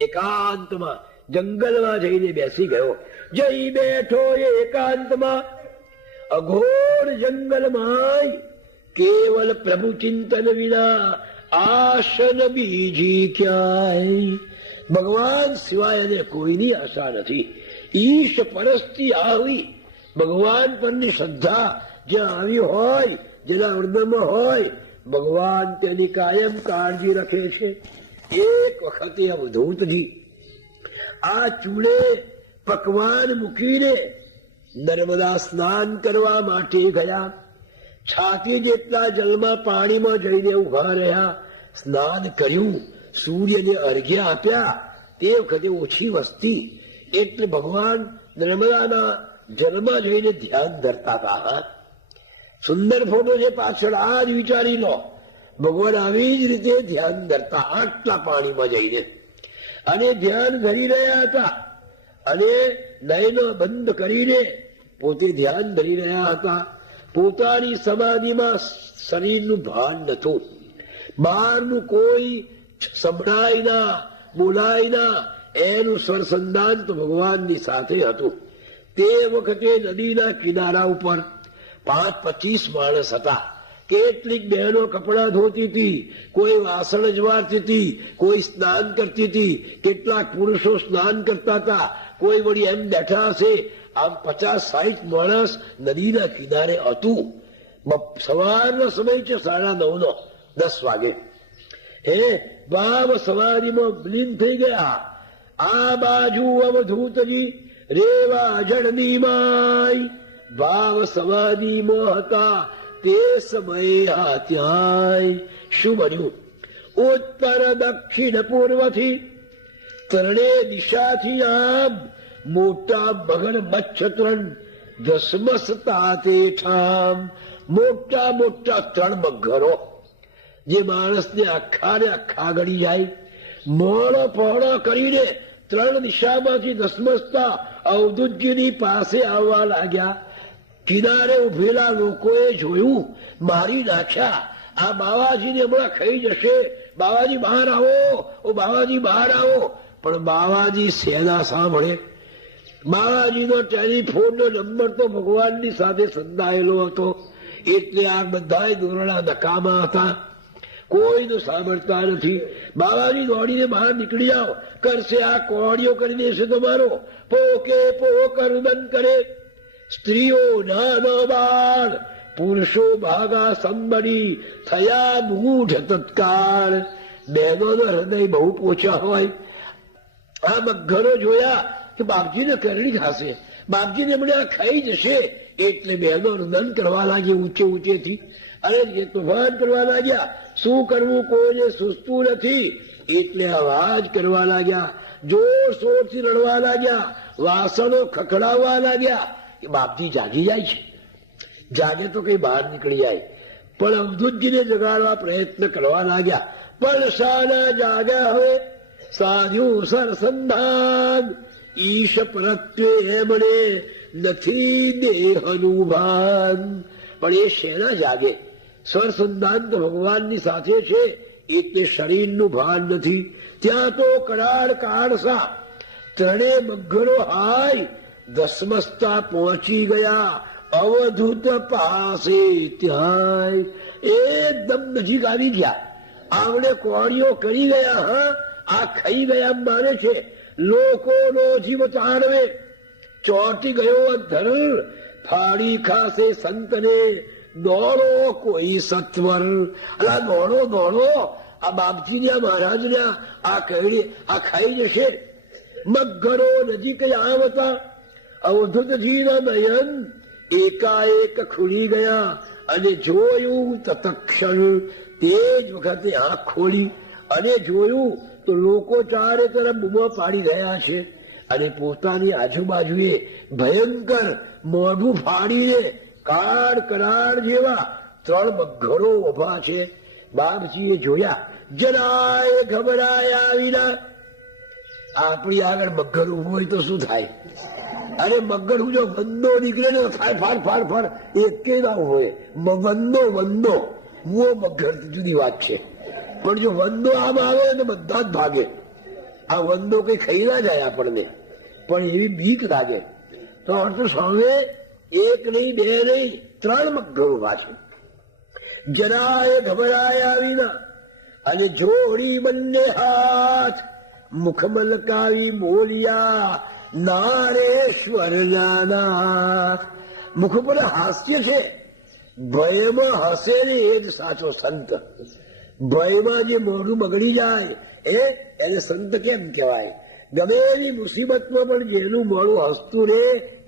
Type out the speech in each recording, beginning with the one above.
એકાંતમાં જંગલમાં જઈને બેસી ગયો. જઈ બેઠો એકાંતમાં અઘોર જંગલમાં, કેવલ પ્રભુ ચિંતન વિના આશન બીજી ક્યાંય. ભગવાન સિવાય એને કોઈની આશા નથી. ઈશ પરસ્તી આવી, ભગવાન પરની શ્રદ્ધા જ્યાં આવી હોય, જેના હૃદયમાં હોય, ભગવાન તેની કાયમ કાળજી રાખે છે. એક વખતે અવધૂતજી આ ચૂલે પકવાન મૂકીને નર્મદા સ્નાન કરવા માટે ગયા. છાતી જેટલા જલમાં પાણીમાં જઈને ઉભા રહ્યા, સ્નાન કર્યું, સૂર્યને અર્ઘ્ય આપ્યા. તે વખતે ઓછી વસ્તી એટલે ભગવાન નર્મદાના જલમાં જઈને ધ્યાન ધરતા હતા. સુંદર ફોટો છે. પાછળ આ જ વિચારી લો, ભગવાન આવી જ રીતે ધ્યાન ધરતા આટલા પાણીમાં જઈને, અને ધ્યાન ધરી રહ્યા હતા. અને નયનો બંધ કરીને પોતે ધ્યાન ધરી રહ્યા હતા. પોતાની સમાધિમાં શરીરનું ભાન નતું. બહારનું કોઈ સંભળાય ના, બોલાય ના, એનું સ્વરસંધાન તો ભગવાનની સાથે હતું. તે વખતે નદીના કિનારા ઉપર 5-25 માણસ હતા. કેટલીક બહેનો કપડા ધોતી હતી, કોઈ વાસણ જ વારતી હતી, કોઈ સ્નાન કરતી હતી, કેટલાક પુરુષો સ્નાન કરતા હતા, કોઈ વળી એમ બેઠા હશે. આમ 50-60 માણસ નદીના કિનારે હતું. સવારનો સમય છે, 9:30, 10 વાગે. ભાવ સમાધિમાં વિલીન થઈ ગયા. આ બાજુ અવધૂતજી રેવા જળની માય ભાવ સમાધિમાં હતા. તે સમયે ત્યાંય શું બન્યું? ઉત્તર દક્ષિણ પૂર્વથી ત્રણે દિશાથી આમ મોટા મગરમચ્છ 3 ધસમસતા તે ઠામ. મોટા મોટા 3 મગરો, જે માણસને આખા ને આખા ગળી જાય. મોડો પહોળો કરીને 3 દિશામાંથી ધસમસતા અવધૂતજીની પાસે આવવા લાગ્યા. કિનારે ઉભેલા લોકોએ જોયું, મારી નાખ્યા. આ બાવાજીને હમણાં ખાઈ જશે. બાવાજી બહાર આવો, ઓ બાવાજી બહાર આવો. પણ બાવાજી સેના સાંભળે. બાવાજીનો ટેલિફોનનો નંબર તો ભગવાનની સાથે સંધાયેલો હતો, એટલે આ બધા દોરડા નકામા હતા. કોઈનું સાંભળતા નથી. બાવાજી દોડીને બહાર નીકળી જાઓ, કરશે આ કોળીઓ કરી દેશે તો મારો. પોકે પોક રુદન કરે. સ્ત્રીઓ નાનો બાળ, પુરુષો ભાગા સંબડી, થયા મૂઢ તત્કાળ. બહેનોનો હૃદય બહુ પોચા હોય. આ મગરો જોયા કે બાપજીને કરડી ખાશે, બાપજીને હમણાં ખાઈ જશે. એટલે બહેનો રુદન કરવા લાગી ઊંચે ઊંચેથી, અને તોફાન કરવા લાગ્યા. શું કરવું, કોઈને સૂઝતું નથી. એટલે અવાજ કરવા લાગ્યા, જોરશોરથી રડવા લાગ્યા, વાસણો ખખડાવવા લાગ્યા. કે બાપજી જાગી જાય છે. જાગે તો કઈ બહાર નીકળી જાય. પણ અવધૂતજીને જગાડવા પ્રયત્ન કરવા લાગ્યા. પણ શાના જાગ્યા હવે? સાધ્યું સરસંધાન, ઈશ પ્રત્યે એમણે નથી દેહનું ભાન. પણ એ શેના જાગે? સ્વરસંધાન તો ભગવાનની સાથે છે, એટલે શરીરનું ભાન નથી. ત્યાં તો કરાળ કાળસા 3 મગરો હાય ધસમસતા પહોંચી ગયા અવધૂત પાસે. ત્યાં એકદમ નજીક આવી ગયા. આવડે કોળીઓ કરી ગયા. હા, આ ખાઈ ગયા માને છે. લોકોનો જીવ તારવે. ચોંટી ગયો ધર, ફાડી ખાશે સંતને. દોડો કોઈ સત્વર. અલા દોડો દોડો, આ બાપજીને આ મહારાજને આ કહેડી આ ખાઈ જશે. મગરો નજીક આવતા અવધૂતજીના નયન એકાએક ખુલી ગયા, અને જોયું તત્ક્ષણ. તે જ વખતે આંખ ખોલી અને જોયું તો લોકો ચારે તરફ બૂમો પાડી રહ્યા છે. અને પોતાની આજુબાજુએ ભયંકર મોઢું ફાડીને કાળ કરાળ જેવા 3 મગરો ઉભા છે. બાપજીએ જોયા, જરાય ગભરાયા વિના. આપણી આગળ મગર ઉભો હોય તો શું થાય? અરે મગર જો વંદો નીકળે ને ફાડ ફાડ ફાડ ફાડ, એકે ના હોય. વંદો મુઓ મગર જુદી વાત છે. પણ જો વંદો આમ આવે તો બધા જ ભાગે. આ વંદો કઈ ખાઈ ના જાય આપણને, પણ એવી બીક લાગે. તો અર્થ સામે એક નહીં, બે નહીં, 3 મગર ઉભા છે. જરાએ ગભરાયા વિના અને જોડી બંને હાથ મુખ મલકાવી બોલ્યા, નારેશ્વર નાથ. મુખ પર હાસ્ય છે, ભયમાં હસે ને એ જ સાચો સંત. ભયમાં જે મોઢું બગડી જાય એને સંત કેમ કહેવાય? ગમે એની મુસીબતમાં પણ જેનું મોઢું હસતું રે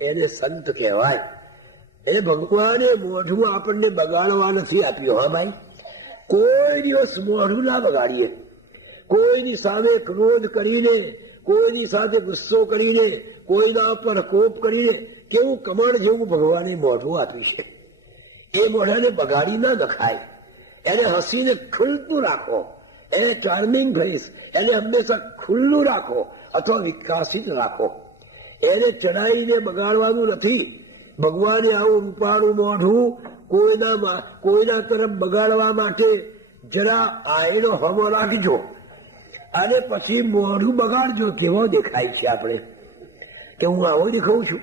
એને સંત કહેવાય. એ ભગવાને મોઢું આપણને બગાડવા નથી આપ્યું. હા ભાઈ, કોઈ દિવસ મોઢું ના બગાડીએ. કોઈની સામે ક્રોધ કરીને, કોઈની સાથે ગુસ્સો કરીને, કોઈના પર કોપ કરીને, કેવું કમળ જેવું ભગવાને મોઢું આપ્યું છે. એ મોઢાને બગાડી ના નખાય. એને હસીને ખુલતું રાખો, એને ચાર્મિંગ ફેસ, એને હંમેશા ખુલ્લું રાખો અથવા વિકાસિત રાખો. એને ચડાઈને બગાડવાનું નથી. ભગવાને આવું રૂપાળું મોઢું કોઈના તરફ બગાડવા માટે જરા આયનો હમો રાખજો અને પછી મોઢું બગાડજો. કેવો દેખાય છે આપણે, કે હું આવો દેખાઉં છું?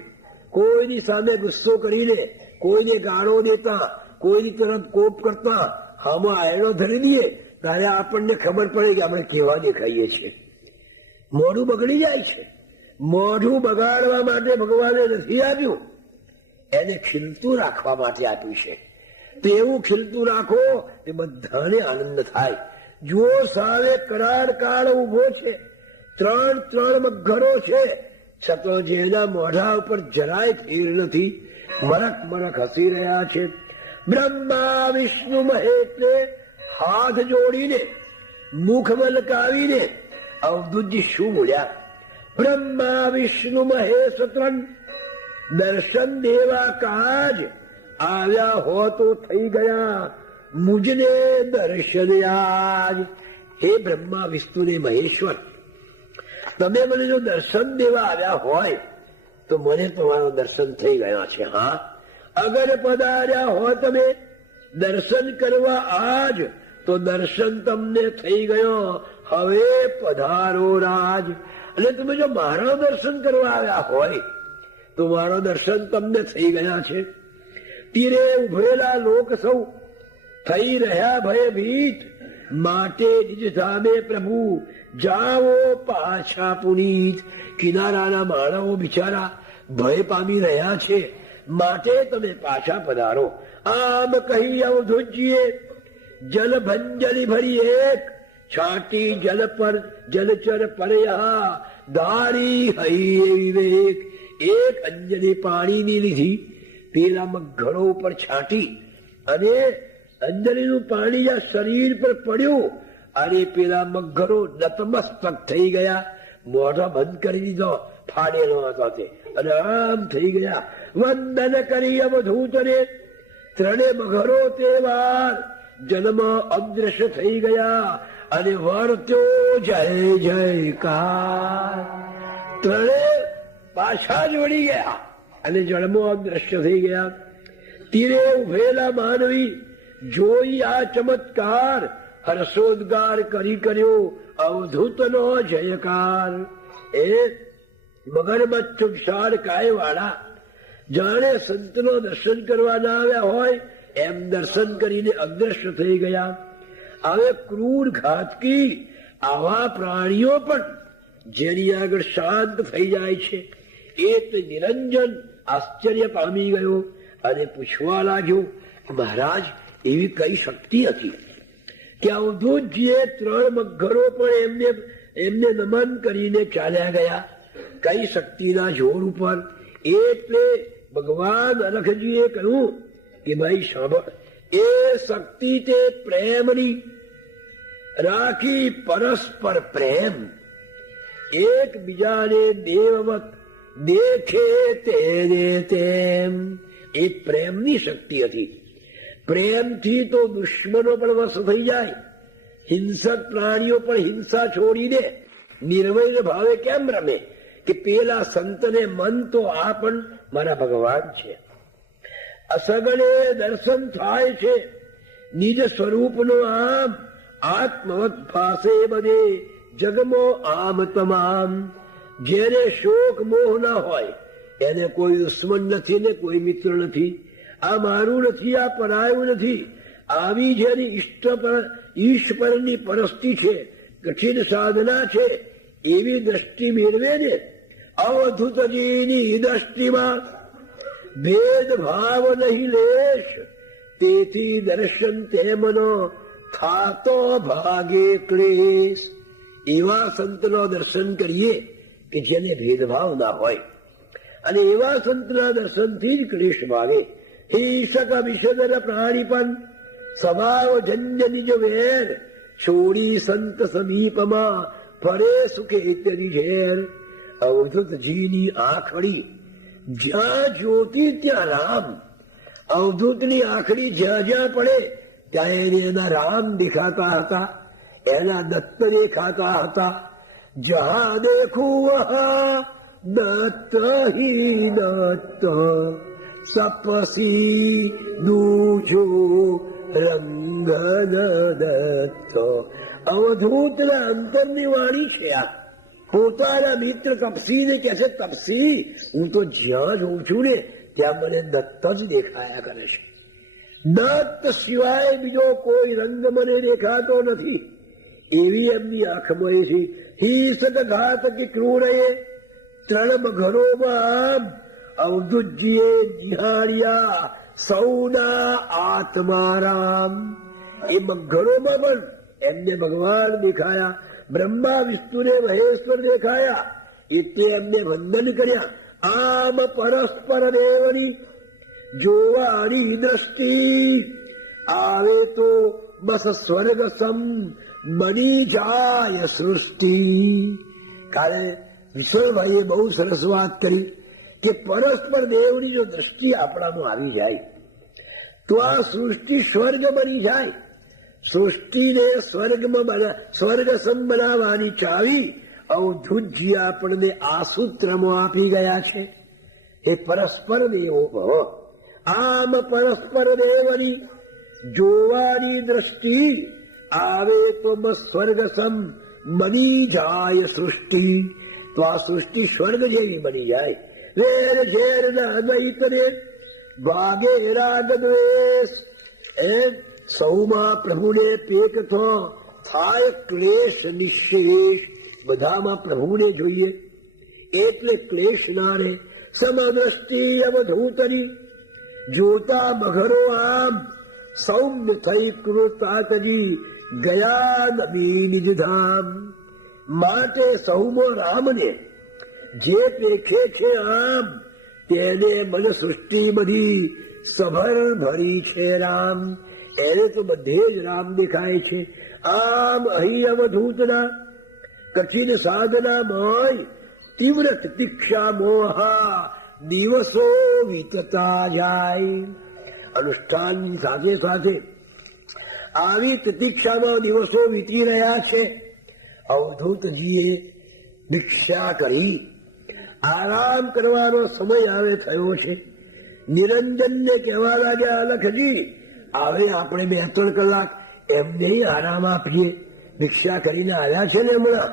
કોઈની સામે ગુસ્સો કરીને, કોઈને ગાળો દેતા, કોઈની તરફ કોપ કરતા આમાં આયનો ધરી દઈએ ત્યારે આપણને ખબર પડે કે આપણે કેવા દેખાઈએ છીએ. મોઢું બગડી જાય છે. મોઢું બગાડવા માટે ભગવાને નથી આપ્યું, એને ખીલતું રાખવા માટે આપ્યું છે. તો એવું ખીલતું રાખો એ બધાને આનંદ થાય. જુઓ, સાવે કરાર કાળ ઉભો છે, 3 મગરો છે, છતાં જેના મોઢા ઉપર જરાય ફેર નથી, મરક મરક હસી રહ્યા છે. બ્રહ્મા વિષ્ણુ મહેશને હાથ જોડીને, મુખ મલકાવીને અવધૂતજી શું બોલ્યા? બ્રહ્મા વિષ્ણુ મહેશ 3 દર્શન દેવા કાજ આવ્યા હો તો થઈ ગયા મુજને દર્શન આજ. હે બ્રહ્મા વિષ્ણુ ને મહેશ્વર, તમે મને જો દર્શન દેવા આવ્યા હોય તો મને તમારો દર્શન થઈ ગયા છે. હા, અગર પધાર્યા હો તમે દર્શન કરવા આજ તો દર્શન તમને થઈ ગયો, હવે પધારો રાજ. અને તમે જો મારા દર્શન કરવા આવ્યા હોય તો મારો દર્શન તમને થઈ ગયા છે. તીરે ઉભેલા લોક સૌ થઈ રહ્યા ભયભીત, માટે નિજ ધામે પ્રભુ જાઓ પાછા પુનીત. કિનારાના માનવો બિચારા ભય પામી રહ્યા છે, માટે તમે પાછા પધારો. આમ કહી અવધૂતજીએ જલ ભંજલી ભરી એક છાટી જલ પર જલચર પરયા ધારી હૈ વિવેક. એક અંજલિ પાણીની લીધી, પેલા મગરો ઉપર છાંટી અને અંજલિનું પાણી આ શરીર પર પડ્યું અને પેલા મગરો નતમસ્તક થઈ ગયા. મોઢા બંધ કરી દીધો ફાડેલો હતો તે, અને આમ થઈ ગયા. વંદન કરી અવધૂતને 3 મગરો તે વાર જન્મ અદ્રશ્ય થઈ ગયા અને વર્ત્યો જય જયકાર. 3 પાછા જોડી ગયા અને જળમો અદ્રશ્ય થઈ ગયા. તીરે ઉભેલા માનવી જોઈ આ ચમત્કાર, હર્ષોદ્ગાર કર્યો અવધૂતનો જયકાર. એ મગરમચ્છ વિશાળ કાય વાળા જાણે સંતનો દર્શન કરવા ના આવ્યા હોય એમ દર્શન કરીને અદ્રશ્ય થઈ ગયા. હવે ક્રૂર ઘાતકી આવા પ્રાણીઓ પણ જેની આગળ શાંત થઈ જાય છે. એ નિરંજન આશ્ચર્ય પામી ગયો અને પૂછવા લાગ્યો, મહારાજ એવી કઈ શક્તિ હતી કે અવધૂતજીએ 3 મગરો પણ એમને નમન કરીને ચાલ્યા ગયા? કઈ શક્તિના જોર ઉપર? એટલે ભગવાન અલખજીએ કહ્યું કે ભાઈ સાંભળ, એ શક્તિ તે પ્રેમની રાખી પરસ્પર પ્રેમ, એકબીજાને દેવવત દેખે તેને તેમ. એ પ્રેમની શક્તિ હતી. પ્રેમથી તો દુશ્મનો પણ વશ થઈ જાય. હિંસક પ્રાણીઓ પણ હિંસા છોડીને નિર્વૈર ભાવે કેમ રમે કે પેલા સંતને મન તો આ પણ મારા ભગવાન છે. અસગણે દર્શન થાય છે નિજ સ્વરૂપનો, આમ આત્મવત ભાસે બધે જગમો આમ તમામ. જેને શોક મોહ ના હોય એને કોઈ દુશ્મન નથી ને કોઈ મિત્ર નથી. આ મારું નથી, આ પરાયું નથી. આવી જેની ઈશ્વરની પરસ્તી છે, કઠિન સાધના છે, એવી દ્રષ્ટિ મેળવે ને અવધૂતજીની દ્રષ્ટિમાં ભેદભાવ નહીં લેશ. તેથી દર્શન તેમનો થાતો ભાગે ક્લેશ. એવા સંતનો દર્શન કરીએ કે જેને ભેદભાવ ના હોય, અને એવા સંતના દર્શનથી જ ક્લેશ ભાગે. હિંસક વિષદર પ્રાણી પણ સ્વભાવ જન્ય નિજ વેર, છોડી સંત સમીપમાં ફરે સુખે ઇત્યાદિ ઝેર. અવધૂતજીની આંખડી જ્યાં જ્યોતિ ત્યાં રામ. અવધૂતની આંખડી જ્યાં જ્યાં પડે ત્યાં એને એના રામ દેખાતા હતા, એના દત્ત દેખાતા હતા. જહા દેખું વહા દત્ત હિ દત્ત, સપસી દૂજો રંગન દત્ત. અવધૂતના અંતરની વાણી છે આ. પોતાના મિત્ર તપસીને કહે છે, તપસી હું તો જ્યાં જોઉં છું ને ત્યાં મને દત્ત જ દેખાયા કરે છે. દત્ત સિવાય બીજો કોઈ રંગ મને દેખાતો નથી. એવી એમની આંખમાં છે. હિંસક ઘાત કે ક્રૂરએ ત્રણ ઘરોમાં અવધૂતજીએ નિહાળ્યા સૌના આત્મારામ. એ ઘરોમાં પણ એમને ભગવાન દેખાયા. બ્રહ્મા વિષ્ણુ ને મહેશ્વર દેખાયા. એટલે એમને વંદન કર્યા. આમ પરસ્પર દેવની જોવાની દ્રષ્ટિ આવે તો બસ સ્વર્ગ સમ બની જાય સૃષ્ટિ. કાલે વિશ્વભાઈએ બહુ સરસ વાત કરી કે પરસ્પર દેવની જો દ્રષ્ટિ આપણામાં આવી જાય તો આ સૃષ્ટિ સ્વર્ગ બની જાય. સૃષ્ટિને સ્વર્ગ સમ બનાવવાની ચાવી અવધૂતજી આપણને આ સૂત્રમાં આપી ગયા છે. એ પરસ્પર દેવો ભવ. આમ પરસ્પર દેવની જોવાની દ્રષ્ટિ આવે તો સ્વર્ગ સમ બની જાય સૃષ્ટિ. તો આ સૃષ્ટિ સ્વર્ગ જેવી બની જાય. વેર ઝેર ના દ્વૈત ને ભાગે રાગ દ્વેષ. એમ સૌમાં પ્રભુને પેક થાય ક્લેશ નિશેષ. બધામાં પ્રભુને જોઈએ એટલે ક્લેશ ના રહે. સમદ્રષ્ટિ અવધૂતની જોતા મઘરો આમ સૌમ્ય થઈ કૃતાતજી ગયા નબી નિજ ધામ. માટે સૌમો રામને જે પેખે છે આમ તેને મન સૃષ્ટિ બધી સભર ભરી છે રામ. એને તો બધે જ રામ દેખાય છે. આમ અહીં અવધૂતના કઠિન સાધનામય તીવ્ર તિતિક્ષા મોહા દિવસો વીતતા જાય. અનુષ્ઠાનની સાથે સાથે આવી તિતિક્ષામાં દિવસો વીતી રહ્યા છે. અવધૂતજીએ ભિક્ષા કરી આરામ કરવાનો સમય આવે થયો છે. નિરંજનને કહેવા લાગ્યા, અલખજી હવે આપણે 2-3 કલાક એમને આરામ આપીએ. ભિક્ષા કરીને આવ્યા છે ને હમણાં,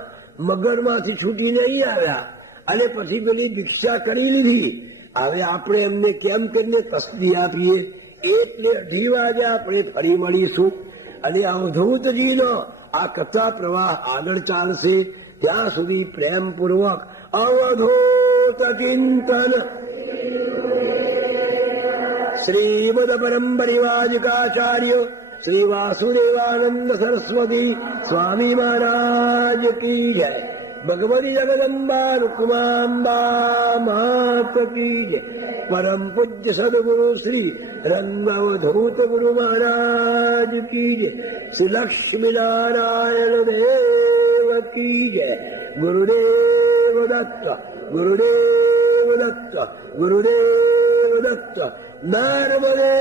મગરમાંથી છૂટીને અહીં આવ્યા અને પછી પેલી ભિક્ષા કરી લીધી. હવે આપણે એમને કેમ કરીને તસ્દી આપીએ. એટલે 2:30 વાગે આપણે ફરી મળીશું અને અવધૂતજીનો આ કથા પ્રવાહ આગળ ચાલશે. ત્યાં સુધી પ્રેમપૂર્વક અવધૂત ચિંતન શ્રીમદ પરમ પરિવાજકાચાર્ય શ્રી વાસુદેવાનંદ સરસ્વતી સ્વામી મહારાજ કી જય. ભગવતી જગદંબા રૂકમાંબા માત કી જય. પરમ પૂજ્ય સદગુરુ શ્રી રંગવધૂત ગુરુ મહારાજ કી જય. શ્રી લક્ષ્મી નારાયણ દેવ કી જય. ગુરુદેવ દત્ત, ગુરુદેવ દત્ત, ગુરુદેવ દત્ત. નર્મદે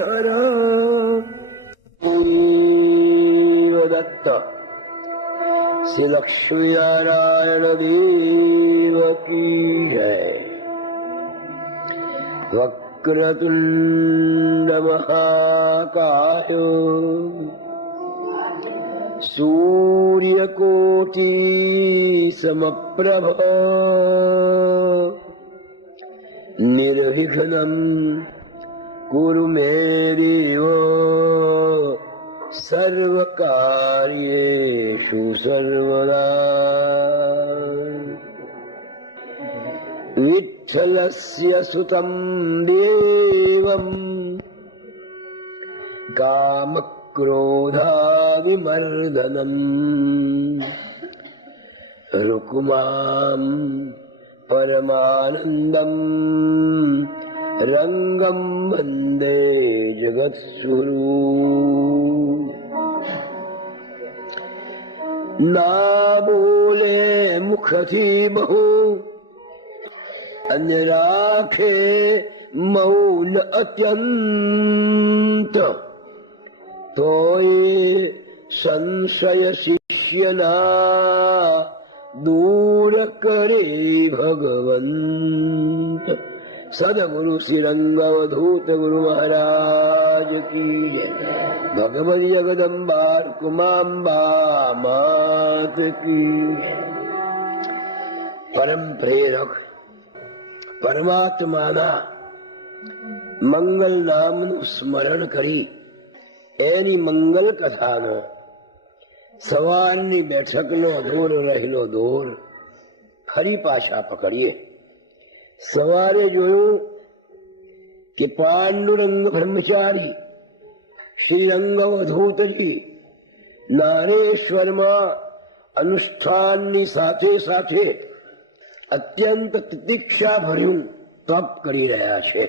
હર દત્ત. શ્રી લક્ષ્મી નારાયણ દેવ કી જય. વક્રતુંડ મહાકાય સૂર્યકોટિ સમપ્રભ નિર્વિઘ્નમ કુરુ મે દેવ સર્વકાર્યેષુ સર્વદા. વિઠ્ઠલસ્ય સુતં દેવં કામક્રોધાવિમર્દનમ રુકમાં પરમાનંદમ રંગમ વંદે જગત્સુરૂ. ના બોલે મુખથી બહુ અન્ય રાખે મૌન અત્યંત, તોય સંશય શિષ્યના દૂર કરે ભગવંત. સદગુરુ શ્રી રંગવધૂત ગુરુ મહારાજ કી જય. ભગવતી જગદંબા કુમાંબા માત કી જય. પરમ પ્રેરક પરમાત્માના મંગલ નામનું સ્મરણ કરી એની મંગલ કથાનો સવારની બેઠકનો દોર રહેલો દોર ફરી પાછા પકડીએ. સવારે જોયું કે પાંડુરંગ બ્રહ્મચારી શ્રી રંગવધૂતજી નારેશ્વરમાં અનુષ્ઠાનની સાથે સાથે અત્યંત તિતિક્ષા ભર્યું તપ કરી રહ્યા છે.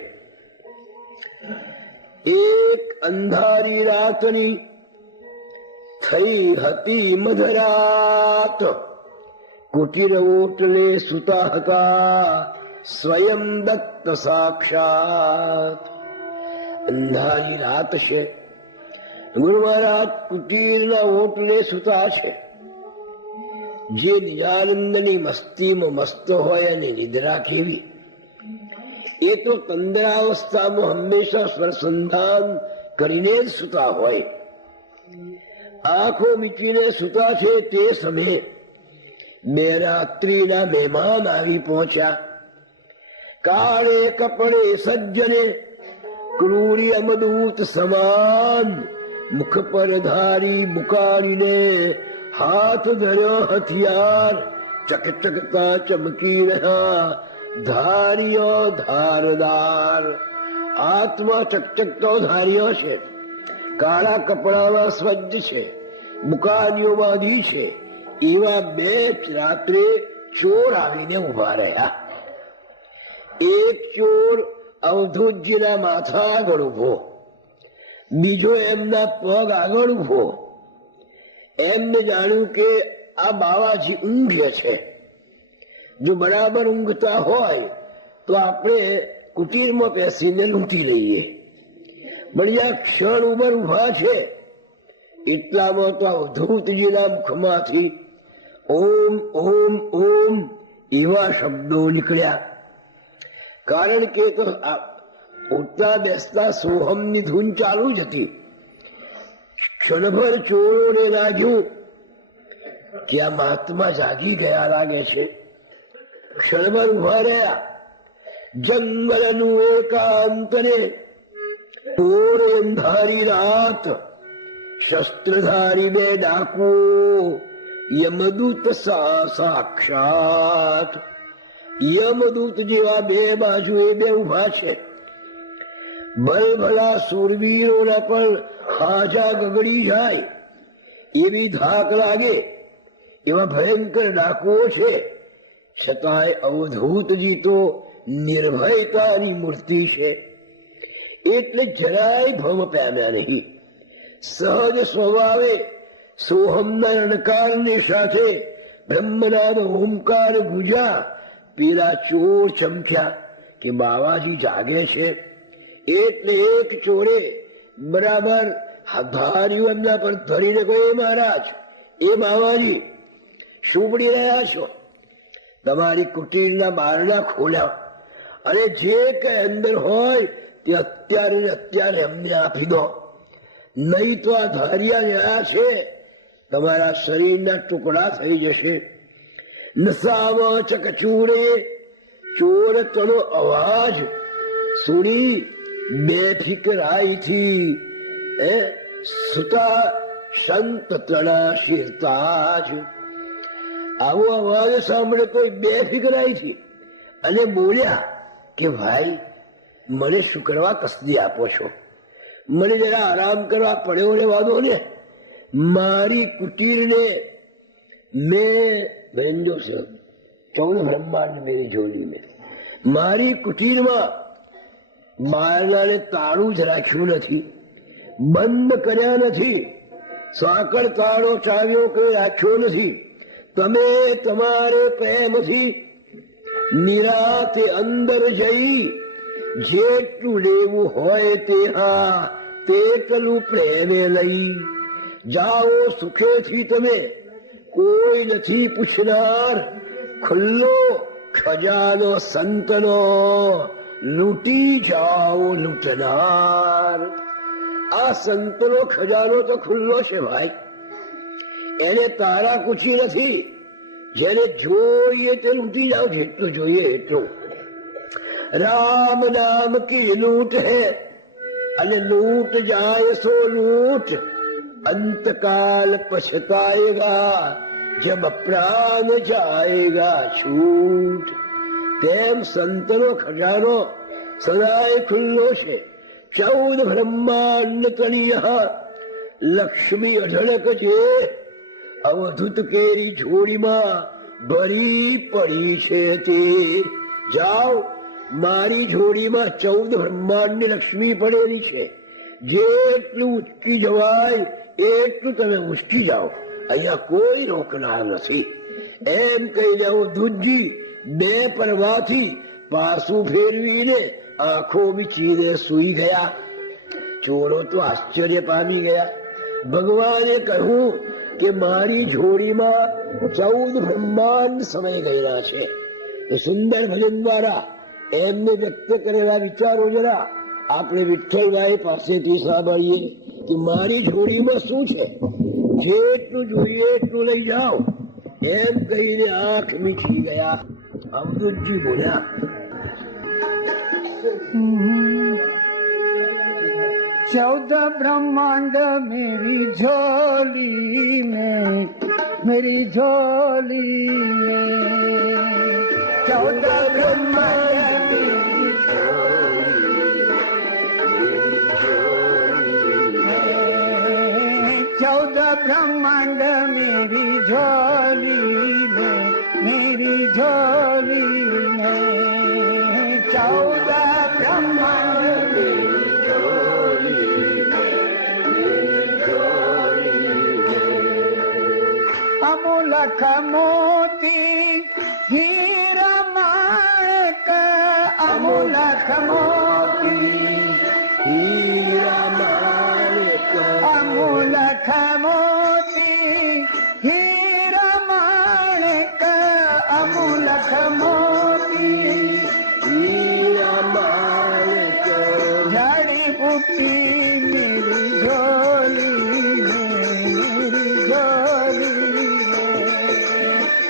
એક અંધારી રાતની થઈ હતી મધરાત, કુટીર ઓટલે સુતા હતા સ્વયં દત્ત સાક્ષાત. અંધારી રાત છે, ગુરુ મહારાજ કુટીરના ઓટલે સુતા છે. જે નિજાનંદની મસ્તીમાં મસ્ત હોય અને નિદ્રા કેવી, એ તો તંદ્રાવસ્થામાં હંમેશા સ્વરસંધાન કરીને જ સુતા હોય. આંખો મીચીને સુતા છે તે સમયે બે રાત્રિના મહેમાન આવી પહોંચ્યા. કાળે કપડે સજ્જને ક્રૂરી અમદૂત સમાન, મુખ પર ધારી બુકારીને હાથ ધર્યો હથિયાર. ચકચકતા ચમકી રહ્યા ધારીઓ ધારદાર. હાથમાં ચકચકતો ધાર્યો છે, કાળા કપડામાં સજ્જ છે, બુકારીઓ બાંધી છે. એવા બે રાત્રે ચોર આવીને ઉભા રહ્યા. એક ચોર અવધૂતજીના માથા આગળ ઉભો, બીજો એમના પગ આગળ ઉભો. એમને જાણ્યું કે આ બાવાજી ઊંઘે છે. જો બરાબર ઊંઘતા હોય તો આપણે કુટીરમાં બેસીને લૂંટી લઈએ. બળિયા ક્ષણ ઉપર ઉભા છે એટલામાં તો અવધૂતજીના મુખમાંથી ઓમ ઓમ ઓમ એવા શબ્દો નીકળ્યા. કારણ કે તો ઉઠતા બેસતા સોહમની ધૂન ચાલુ જ હતી. ક્ષણભર ચોરોને લાગ્યું કે આ મહાત્મા જાગી ગયા લાગે છે. ક્ષણભર ઉભા રહ્યા. જંગલનું એકાંતરે ઘોર અંધારી રાત, શસ્ત્રધારી બે ડાકુ યમદૂત સાક્ષાત. યમદૂત જેવા બે બાજુ એ બે ઉભા છે. ભલભલા સુરવીરોના પણ હાજા ગગડી જાય એવી ધાક લાગે એવા ભયંકર ડાકુઓ છે. છતાંય અવધૂતજી તો નિર્ભયતાની મૂર્તિ છે એટલે જરાય ભવ પામ્યા નહીં. સહજ સ્વભાવે સોહમના રણકારની સાથે બ્રહ્મનાદ ઓમકાર ગુંજા. પેલા ચોર ચમક્યા કે બાવાજી જાગે છે એટલે એક ચોરે બરાબર ધાર્યું એમના પર ધરીને કહ્યું, એ મહારાજ, એ બાવાજી શું પડી રહ્યા છો? તમારી કુટીરના બારણા ખોલ્યા અને જે કઈ અંદર હોય તે અત્યારે ને અત્યારે અમને આપી દો, નહીં તો આ ધાર્યા રહ્યા છે તમારા શરીરના ટુકડા થઈ જશે. નસામાં ચકચૂરે ચોરતનો અવાજ સુણી બેફિકરાઈથી સુતા સંત તણા શિરતા જ. આવો અવાજ સાંભળે તો બેફિકરાઈથી અને બોલ્યા કે ભાઈ મને શું કરવા કસદી આપો છો? મને જરા આરામ કરવા પડ્યો રહેવા દો ને. મારી કુટીરને મેં ભેંજો છે 14 બ્રહ્માંડ મેરી જોડી મેં. મારી કુટીરમાં બારણાને તાળું જ રાખ્યું નથી, બંધ કર્યા નથી, સાંકળ તાળો ચાવ્યો કઈ રાખ્યો નથી. તમે તમારે પ્રેમથી નિરાતે અંદર જઈ જેટલું લેવું હોય તે તેટલું પ્રેમે લઈ જાઓ સુખેથી. તમે કોઈ નથી પૂછનાર. ખુલ્લો ખજાનો સંતનો લૂંટી જાઓ લૂંટનાર. આ સંતનો ખજાનો તો ખુલ્લો છે ભાઈ. એને તારા કુછી નથી. જેને જોઈએ તે લૂંટી જાઓ, જેટલું જોઈએ એટલું. राम नाम की लूट है अने लूट जाए सो लूट, अंतकाल पछताएगा जब प्राण जाएगा छूट. तेम संतनो खजानो सदाय खुल्लो છે. 14 બ્રહ્માંડ તળિયા લક્ષ્મી અઢળક છે. અવધૂત કેરી જોડીમાં ભરી પડી છે તે. જાઓ મારી જોડીમાં 14 બ્રહ્માંડની લક્ષ્મી પડેલી છે. જેટલું ઉચકી જવાય એટલું તમે ઉચકી જાઓ. અહીંયા કોઈ રોકનાર નથી. એમ કહી જાઓ દૂધજી 2 પરવાથી પાસું ફેરવીને આંખો મીચીને સુઈ ગયા. ચોરો તો આશ્ચર્ય પામી ગયા. ભગવાને કહ્યું કે મારી જોડીમાં 14 બ્રહ્માંડ સમય ગયેલા છે. એ સુંદર ભજન દ્વારા એમને વ્યક્ત કરેલા વિચારો જરા આપણે વિઠ્ઠલભાઈ પાસેથી સાંભળીએ કે મારી જોડીમાં શું છે. જેટલું જોઈએ એટલું લઈ જાઓ એમ કહીને આંખ મીચી ગયા. અવધૂતજી બોલ્યા 14 ब्रह्मांड मेरी झोली में, मेरी झोली में 14 ब्रह्मांड मेरी झोली में, 14 ब्रह्मांड मेरी झोली में, मेरी झोली में 14 ब्रह्मांड अमूलक मोती हीरा माणक, अमूलक मोती हीरा माणक, अमूलक मोती हीरा माणक, अमूलक मोती हीरा माणक जड़ी बूटी मेरी झोली में, मेरी झोली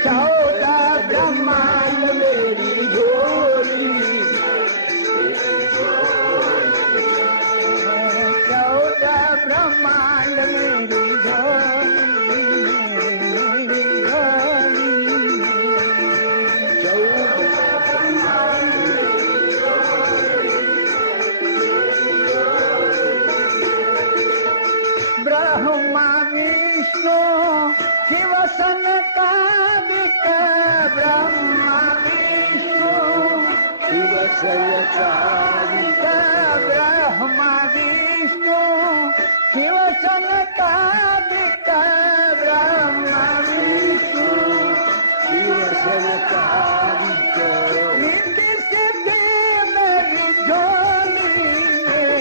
14 ब्रह्मांड मेरी झोली, 14 ब्रह्मांड मेरी झोली, मेरी झोली 14 ब्रह्मा विष्णु शिव सनकादिक, ब्रह्मा विष्णु शिव सनकादिक, ब्रह्मा विष्णु शिव सनकादिक, ब्रह्मा विष्णु शिव सनकादिक रिद्धि सिद्धि मेरी झोली में,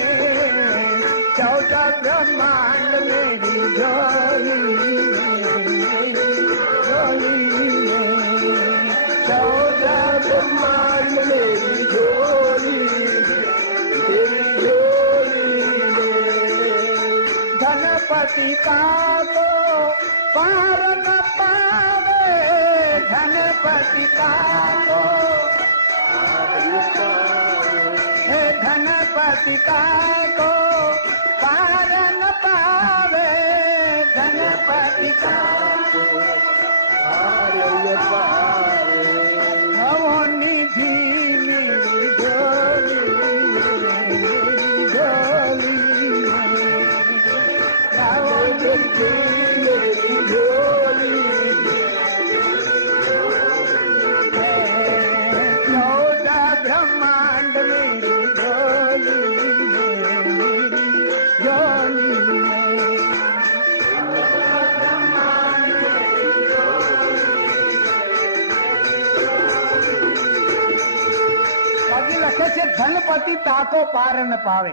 14 ब्रह्मांड मेरी झोली में, 14 ब्रह्मांड मेरी झोली, मेरी झोली में गणपति का तो धनपति ताको हे धनपति ताको पार न पावे धनपति ताको पार न पावे नवो निधि ધનપતિ તાકો પાર ન પાવે.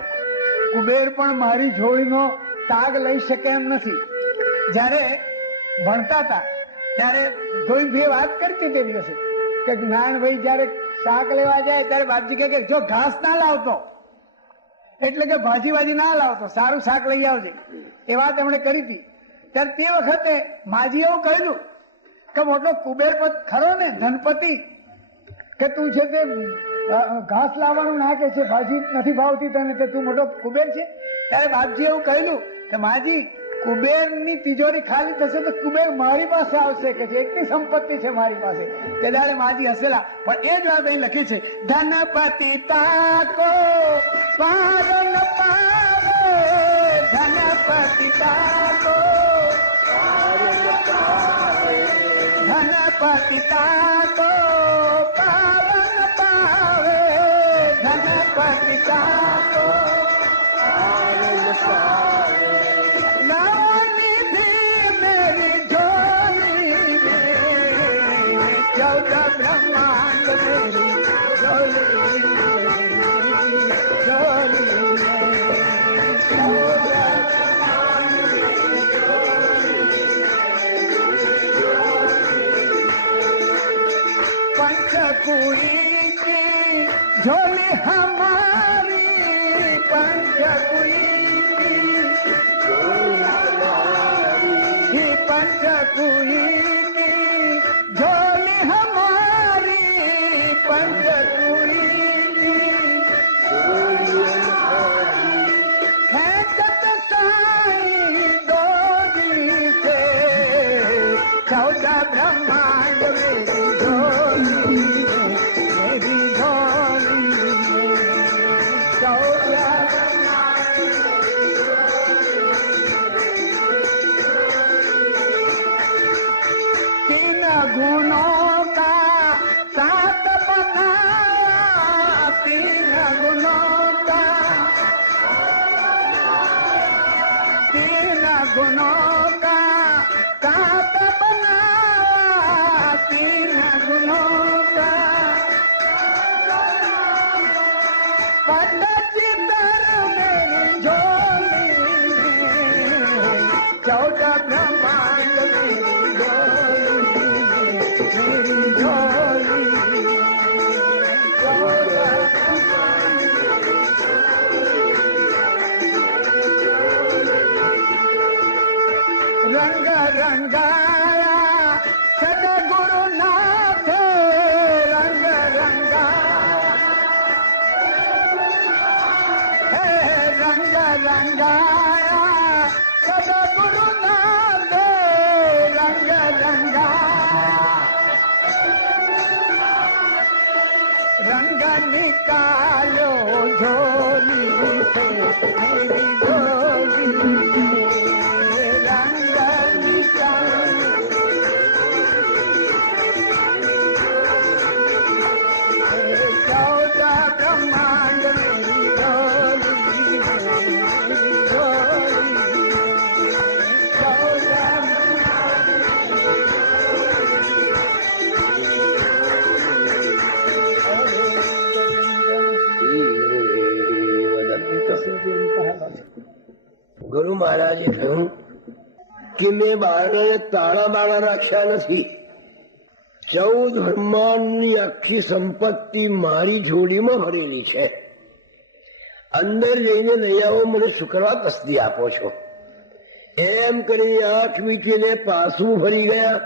કુબેર પણ મારી જોડીનો તાગ લઈ શકે એમ નથી. જયારે ભણતા હતા ત્યારે કોઈ બે વાત કરતી તે દિવસે કે જ્ઞાનભાઈ જયારે શાક લેવા જાય ત્યારે બાપજી કે જો ઘાસ ના લાવતો એટલે કે ભાજી ના લાવતો, સારું શાક લઈ આવજે, એ વાત એમણે કરી હતી. ત્યારે તે વખતે માજી એવું કહ્યું કે મોટો કુબેર ખરો ને ધનપતિ કે તું છે તે ઘાસ લાવવાનું ના કે છે, ભાજી નથી ભાવતી તને, તે તું મોટો કુબેર છે. ત્યારે બાપજી એવું કહ્યું કે માજી કુબેરની તિજોરી ખાલી થશે તો કુબેર મારી પાસે આવશે કે છે, એકની સંપત્તિ છે મારી પાસે. તે દાડે માજી હસેલા. પણ એ જ વાત અહીં લખી છે ધનપતિ તાકો પાર ન પાવે ધનપતિ તાકો ધનપતિ તાકો પાર ન પાવે ધનપતિ તાકો નવનિધિ મેરી ઝોલી ચૌદ બ્રહ્માંડ મેરી पंचकुई की झोली हमारी पंचकुई की पंचकुई की झोली हमारी पंचकुई की है कतसाई डोरी से चौदह ब्रह्मांड मेरी गुणों का साथ बनाया, तीन गुणों का साथ बनाया, तीन गुणों का पट चितर मेरी झोली चौदह ब्रह्मांड मेरी रंग रंगाया सदगुरु नाथ रंग रंगाया सदगुरु नाथ रंग रंग निकालो झोली से मेरी झोली ગુરુ મહારાજે કહ્યું કે મેં બારણે તાળા બાળા રાખ્યા નથી. 14 બ્રહ્માંડની આખી સંપત્તિ મારી જોડીમાં ભરેલી છે. અંદર જઈને નહીં આવો, મને શુક્રવાર તસ્દી આપો છો એમ કરી આંખ વીંચીને પાછું ફરી ગયા.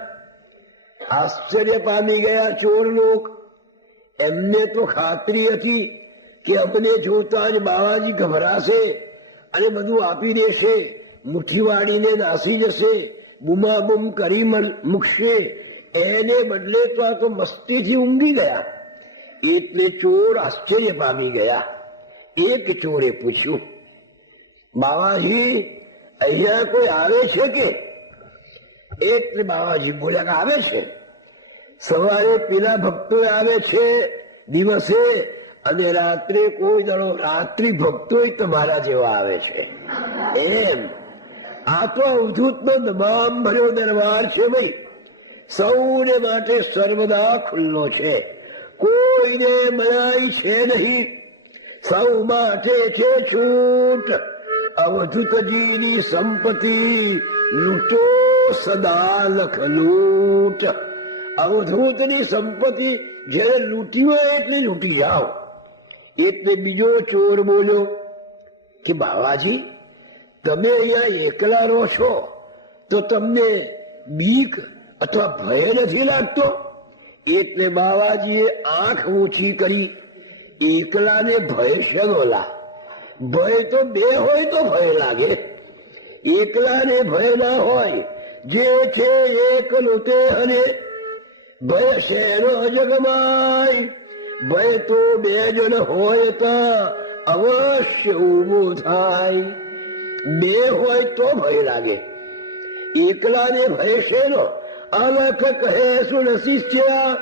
આશ્ચર્ય પામી ગયા ચોર લોક. એમને તો ખાતરી હતી કે અમને જોતા જ બાવાજી ગભરાશે અને બધું આપી દેશે, મુઠ્ઠી વાળીને નાસી જશે, બૂમાબૂમ કરી મૂકશે. એને બદલે તો આ તો મસ્તીથી ઊંઘી ગયા. એટલે ચોર આશ્ચર્ય પામી ગયા. એક ચોરે પૂછ્યું, બાવાજી અહીંયા કોઈ આવે છે કે? એટલે બાવાજી બોલ્યા કે આવે છે. સવારે પેલા ભક્તો આવે છે દિવસે, અને રાત્રે કોઈ દાડો રાત્રિ ભક્તો તમારા જેવા આવે છે. એમ આ તો અવધૂતનો દબામ ભર્યો દરબાર છે ભાઈ. સૌને માટે સર્વદા ખુલ્લો છે, કોઈને મનાઈ છે નહીં. સૌ માટે છે છૂટ. અવધૂતજીની સંપત્તિ લૂંટો સદા લખ લૂંટ. અવધૂતની સંપત્તિ જયારે લૂંટી હોય એટલે લૂંટી જાઓ. એટલે બીજો ચોર બોલ્યો કે બાવાજી તમે અહીંયા એકલા રહો છો તો તમને બીક અથવા ભય નથી લાગતો? એટલે બાવાજીએ આંખ ઊંચી કરી. એકલાને ભય શેનો લા? ભય તો બે હોય તો ભય લાગે. એકલાને ભય ના હોય. જે છે એકલો તે હરે. ભય શેનો જગમાય? ભય તો બે જણ હોય તો અવશ્ય ઉભો થાય. બે હોય તો ભય લાગે. એકલાને ભય શેનો? અલખ કહે સુન શિષ્યા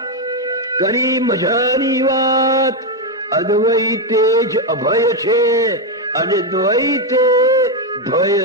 કરી મજાની વાત. અદ્વૈતે જ અભય છે અને દ્વૈતે ભય.